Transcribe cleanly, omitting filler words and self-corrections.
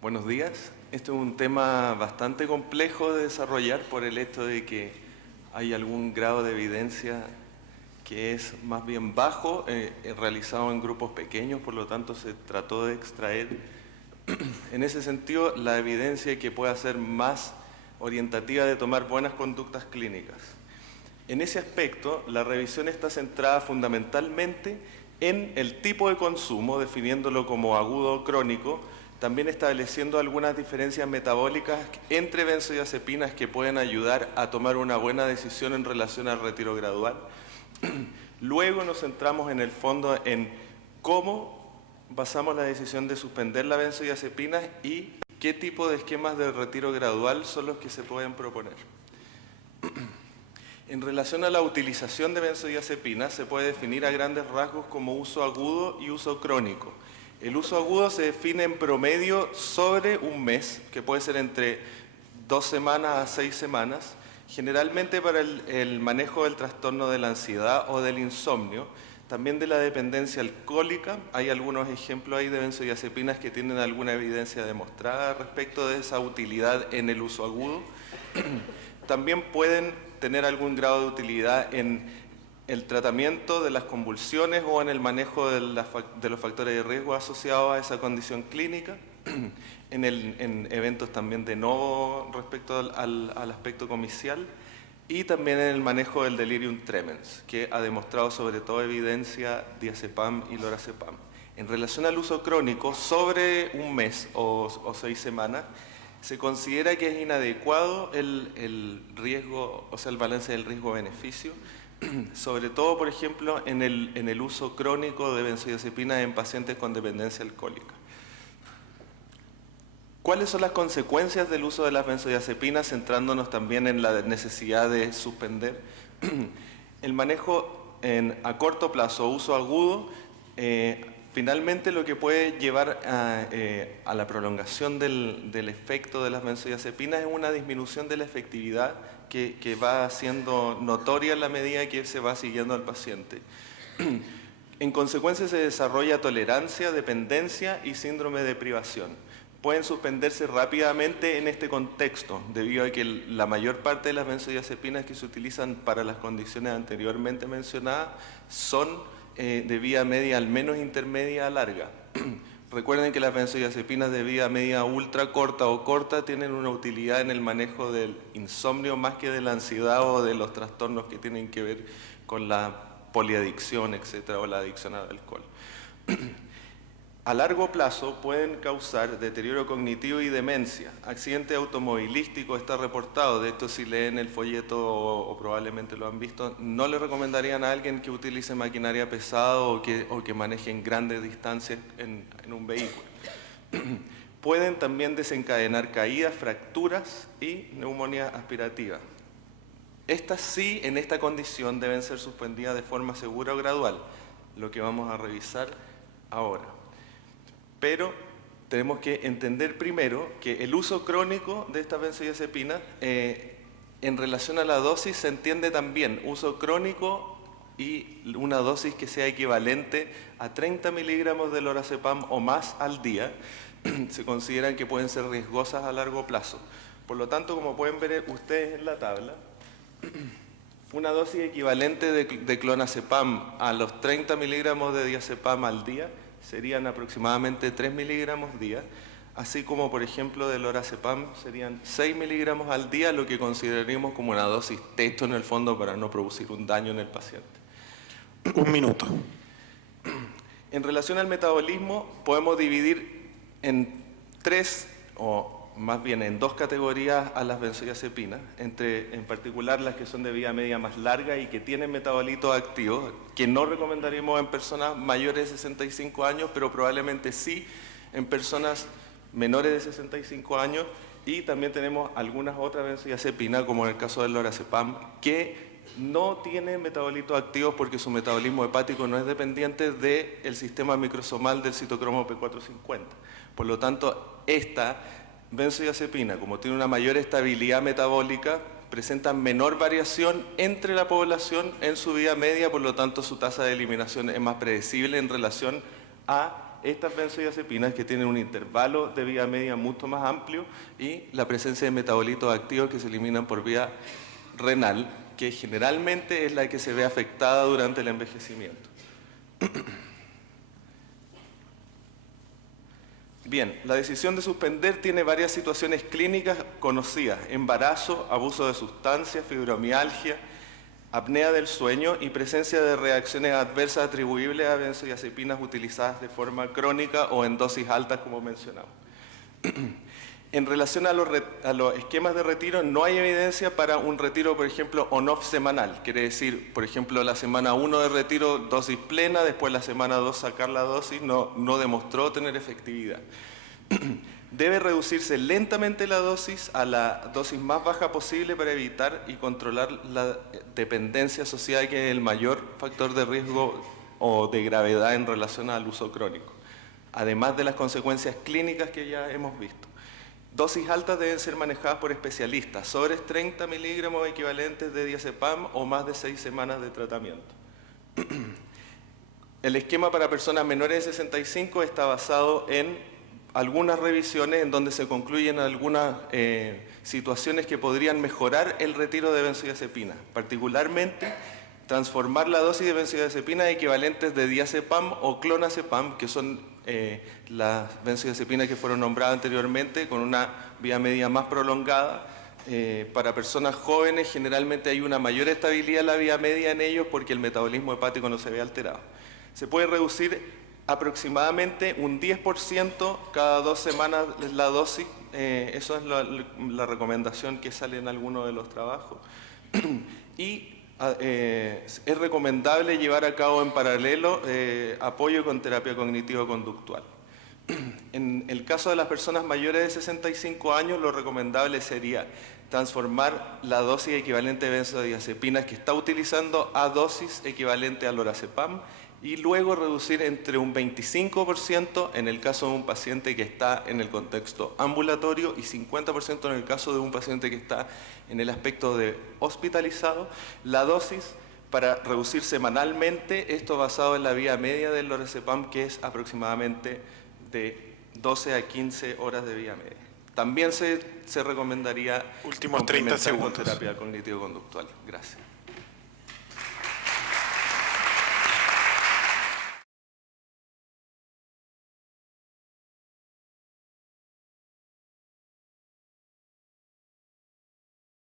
Buenos días. Este es un tema bastante complejo de desarrollar por el hecho de que hay algún grado de evidencia que es más bien bajo, realizado en grupos pequeños, por lo tanto se trató de extraer en ese sentido la evidencia que pueda ser más orientativa de tomar buenas conductas clínicas. En ese aspecto, la revisión está centrada fundamentalmente en el tipo de consumo, definiéndolo como agudo o crónico, también estableciendo algunas diferencias metabólicas entre benzodiazepinas que pueden ayudar a tomar una buena decisión en relación al retiro gradual. Luego nos centramos en el fondo en cómo basamos la decisión de suspender la benzodiazepina y qué tipo de esquemas de retiro gradual son los que se pueden proponer. En relación a la utilización de benzodiazepinas, se puede definir a grandes rasgos como uso agudo y uso crónico. El uso agudo se define en promedio sobre un mes, que puede ser entre 2 semanas a 6 semanas, generalmente para el manejo del trastorno de la ansiedad o del insomnio, también de la dependencia alcohólica. Hay algunos ejemplos ahí de benzodiazepinas que tienen alguna evidencia demostrada respecto de esa utilidad en el uso agudo. También pueden tener algún grado de utilidad en el tratamiento de las convulsiones o en el manejo de los factores de riesgo asociados a esa condición clínica, en eventos también de novo respecto al aspecto comicial, y también en el manejo del delirium tremens, que ha demostrado sobre todo evidencia diazepam y lorazepam. En relación al uso crónico, sobre un mes o 6 semanas, se considera que es inadecuado el riesgo, o sea, el balance del riesgo-beneficio, sobre todo, por ejemplo, en el uso crónico de benzodiazepinas en pacientes con dependencia alcohólica. ¿Cuáles son las consecuencias del uso de las benzodiazepinas, centrándonos también en la necesidad de suspender? El manejo a corto plazo, uso agudo, finalmente lo que puede llevar a la prolongación del efecto de las benzodiazepinas es una disminución de la efectividad que va siendo notoria en la medida que se va siguiendo al paciente. En consecuencia se desarrolla tolerancia, dependencia y síndrome de privación. Pueden suspenderse rápidamente en este contexto, debido a que la mayor parte de las benzodiazepinas que se utilizan para las condiciones anteriormente mencionadas son de vía media, al menos intermedia a larga. Recuerden que las benzodiazepinas de vía media ultra corta o corta tienen una utilidad en el manejo del insomnio más que de la ansiedad o de los trastornos que tienen que ver con la poliadicción, etcétera, o la adicción al alcohol. A largo plazo pueden causar deterioro cognitivo y demencia. Accidente automovilístico está reportado, de esto si leen el folleto o probablemente lo han visto, no le recomendarían a alguien que utilice maquinaria pesada o que maneje en grandes distancias en un vehículo. Pueden también desencadenar caídas, fracturas y neumonía aspirativa. Estas sí, en esta condición, deben ser suspendidas de forma segura o gradual, lo que vamos a revisar ahora. Pero tenemos que entender primero que el uso crónico de estas benzodiazepinas, en relación a la dosis, se entiende también uso crónico y una dosis que sea equivalente a 30 miligramos de lorazepam o más al día, se consideran que pueden ser riesgosas a largo plazo. Por lo tanto, como pueden ver ustedes en la tabla, una dosis equivalente de clonazepam a los 30 miligramos de diazepam al día serían aproximadamente 3 miligramos día, así como, por ejemplo, de lorazepam serían 6 miligramos al día, lo que consideraríamos como una dosis techo en el fondo para no producir un daño en el paciente. Un minuto. En relación al metabolismo, podemos dividir en 3, o más bien en 2 categorías a las benzodiazepinas, en particular las que son de vía media más larga y que tienen metabolitos activos, que no recomendaríamos en personas mayores de 65 años, pero probablemente sí en personas menores de 65 años, y también tenemos algunas otras benzodiazepinas, como en el caso del lorazepam, que no tiene metabolitos activos porque su metabolismo hepático no es dependiente del sistema microsomal del citocromo P450. Por lo tanto, esta benzodiazepina, como tiene una mayor estabilidad metabólica, presenta menor variación entre la población en su vida media, por lo tanto su tasa de eliminación es más predecible en relación a estas benzodiazepinas que tienen un intervalo de vida media mucho más amplio y la presencia de metabolitos activos que se eliminan por vía renal, que generalmente es la que se ve afectada durante el envejecimiento. Bien, la decisión de suspender tiene varias situaciones clínicas conocidas: embarazo, abuso de sustancias, fibromialgia, apnea del sueño y presencia de reacciones adversas atribuibles a benzodiazepinas utilizadas de forma crónica o en dosis altas, como mencionamos. En relación a los esquemas de retiro, no hay evidencia para un retiro, por ejemplo, on-off semanal. Quiere decir, por ejemplo, la semana 1 de retiro, dosis plena, después la semana 2 sacar la dosis, no demostró tener efectividad. Debe reducirse lentamente la dosis a la dosis más baja posible para evitar y controlar la dependencia asociada, que es el mayor factor de riesgo o de gravedad en relación al uso crónico, además de las consecuencias clínicas que ya hemos visto. Dosis altas deben ser manejadas por especialistas, sobre 30 miligramos equivalentes de diazepam o más de 6 semanas de tratamiento. El esquema para personas menores de 65 está basado en algunas revisiones en donde se concluyen algunas situaciones que podrían mejorar el retiro de benzodiazepina, particularmente transformar la dosis de benzodiazepina equivalentes de diazepam o clonazepam, que son las benzodiazepinas que fueron nombradas anteriormente, con una vida media más prolongada. Para personas jóvenes generalmente hay una mayor estabilidad en la vida media en ellos porque el metabolismo hepático no se ve alterado. Se puede reducir aproximadamente un 10% cada 2 semanas la dosis. Eso es la recomendación que sale en algunos de los trabajos. Y es recomendable llevar a cabo en paralelo apoyo con terapia cognitivo-conductual. En el caso de las personas mayores de 65 años, lo recomendable sería transformar la dosis equivalente de benzodiazepinas que está utilizando a dosis equivalente a lorazepam y luego reducir entre un 25% en el caso de un paciente que está en el contexto ambulatorio y 50% en el caso de un paciente que está en el aspecto de hospitalizado, la dosis para reducir semanalmente, esto basado en la vida media del lorazepam, que es aproximadamente de 12 a 15 horas de vida media. También se recomendaría últimos 30 segundos con terapia cognitivo-conductual. Gracias.